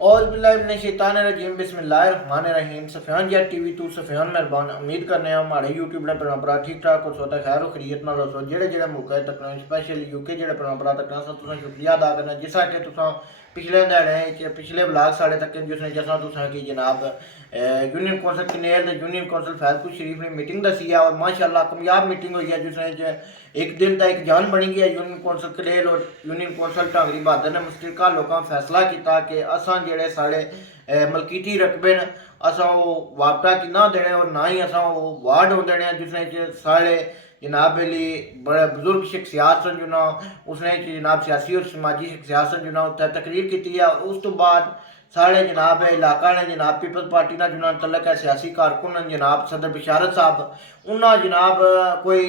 औज़बिल्लाहिमिनश्शैतानिर्रजीम बिस्मिल्लाहिर्रहमानिर्रहीम। सफ़ियान जेट टीवी टू सफ़ियान मेहरबान। उम्मीद करने हमारे यूट्यूब ने भरा ठीक ठाक और सोता खैर खरीत ना दसो जेड़े मुल्क तक स्पैशल यूके जेड़े भरा तक तुसें शुक्रिया अदा करना जिस कि तुसां पिछले ध्याड़े पिछले ब्लाग साढ़े तक जिसने जैसा तुसें कि जनाब यूनियन कौंसल कनेल यूनियन कौंसल फैजपुर शरीफ ने मीटिंग दसी है और माशाअल्लाह कामयाब मीटिंग हुई है जिसने एक दिन का एक जान बनी गई है। यूनियन कौंसल कनेल और यूनियन कौंसल ढांगरी बहादुर ने मुस्तकिल लोगों फैसला किया कि असां जेड़े साढ़े मलकीती रकबे न असां वो वापटा कि ना देने और ना ही असां वो वार्ड हो देने जिसने साढ़े जनाब अली बड़े बुजुर्ग शख्सियात सन जो ना उसने जनाब सियासी और समाजी शख्सियात सन जो ना उत्थे तकरीर की है और उस तो बाद साढ़े जनाब इलाका ने जनाब पीपल्स पार्टी का जुना तलक है सियासी कारकुन जनाब सदर बिशारत साहब उन्होंने जनाब कोई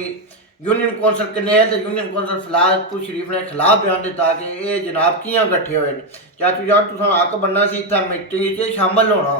यूनियन कौंसल कनेल यूनियन कौंसल फैजपुर शरीफ ने खिलाफ बयान दिता कि ये जनाब कियां कट्ठे हुए चाचू जान तुसा हक बनना सी इत्थे मीटिंग शामिल होना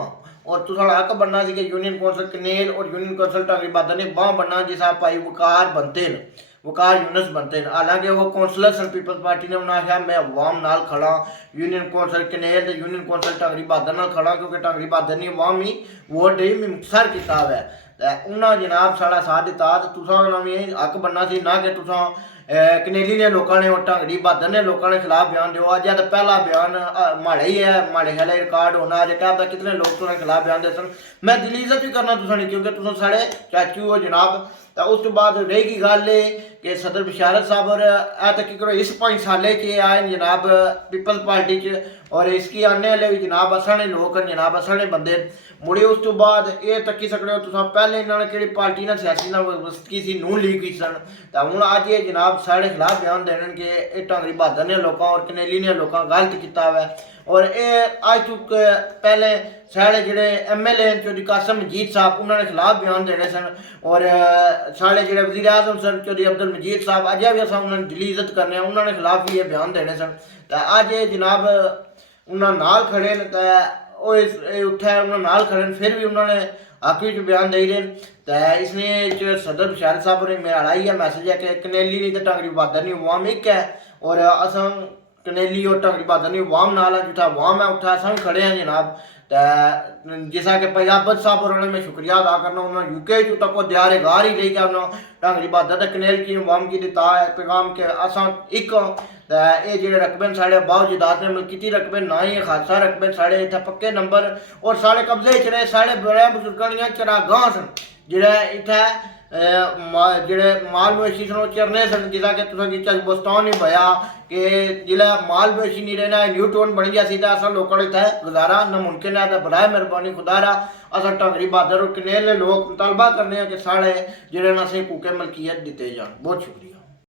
और तुसा हक बनना सी कि यूनियन कौंसल कनेल और यूनियन कौंसल ढांगरी बहादुर ने बांह बनना जिसा भाई वकार बनते हैं वकार यूनस बनते हैं। हालांकि वो कौंसलर सन पीपल्स पार्टी ने उन्होंने आख्या मैं अवाम नाल खड़ा यूनियन कौंसल कनेल यूनियन कौंसल ढांगरी बहादुर नाल खड़ा क्योंकि ढांगरी बहादुर ने अवाम ही वोट दे मुख्तसर किया है उन्हें जनाब साड़ा साथ दिता तुसा भी हक बनना सी ना कि तुसा कनेली ने लोगों ने और ढांगरी बहादुर ने लोगों के खिलाफ बयान दिया अज तो पहला बयान माड़े ही है माड़े खाले रिकॉर्ड होना अज क्या पता कितने लोग तुम्हारे खिलाफ बयान दे सन। मैं दिली इज्जत भी करना तुसा नहीं क्योंकि तुम साढ़े चाचू हो जनाब। तो उस तो बाद रहेगी गल कि सदर बिशारत साहब और तक करो इस 5 साले च आए जनाब पीपल्स पार्टी च और इसकी आने वाले भी जनाब असाने लोग जनाब असाने बंदे मुड़े उस तो बाद ये तक्की सकते हो तुम पहले इन्होंने कि पार्टी ना सियासी ना की सी नून लीग की सन तो हूँ अज ये जनाब साढ़े खिलाफ बयान देने कि ढांगरी बहादुर ने लोगों और कनेली ने लोगों गलत किया है और ये अज तक पहले साढ़े जोड़े MLA चौधरी कासम मजीद साहब उन्होंने खिलाफ बयान देने सन और साढ़े जोड़े वज़ीर आज़म सन चौधरी अब्दुल मजीद साहब अज भी अस उन्होंने दिली इज्जत करने उन्होंने खिलाफ भी ये बयान देने सन तो अज जनाब उन्होंने नाल खड़े तो उत्थे उन्होंने नाल खड़े फिर भी उन्होंने हक बयान दे रहे तो इसलिए सदर बिशारत साहब ने मेरा आई है मैसेज है कि कनेली नहीं तो ढांगरी बहादुर नहीं अवाम एक है और अस कनेली और ढांगरी बहादुर नहीं अवाम नाल है जितना अवाम है उत्थे अस खड़े हैं जनाब। तो जिसा कि पंजाबत साहब और मैं शुक्रिया अदा करना उन्होंने यूके तक वो दियारे गार ही रही क्या उन्होंने ढांगरी बहादुर कनेल की अवाम की दिता है पैगाम के असा एक ये जो रकबे साढ़े बावजदात ने मलकीती रकबे ना ही खादसा रकबे साढ़े इतने पक्के नंबर और साढ़े कब्जे च रहे साढ़े बड़े बुजुर्गों चरागां सन जेह्ड़े इत्थे जेह्ड़े माल मवेशी सन चरने सन जिसा कि तुसें चजबस्तान ही बया कि जिसलै माल मवेशी नहीं रहना न्यू टाउन बनी गया सी अस लोगों इत्थे गुजारा नामुमकिन है तो बड़ा मेहरबानी खुदा रा अस ढांगरी बहादुर और कनेल लोग मुतालबा करने कि साढ़े जेह्ड़े असें कूके मलकीयत दिते जान। बहुत शुक्रिया।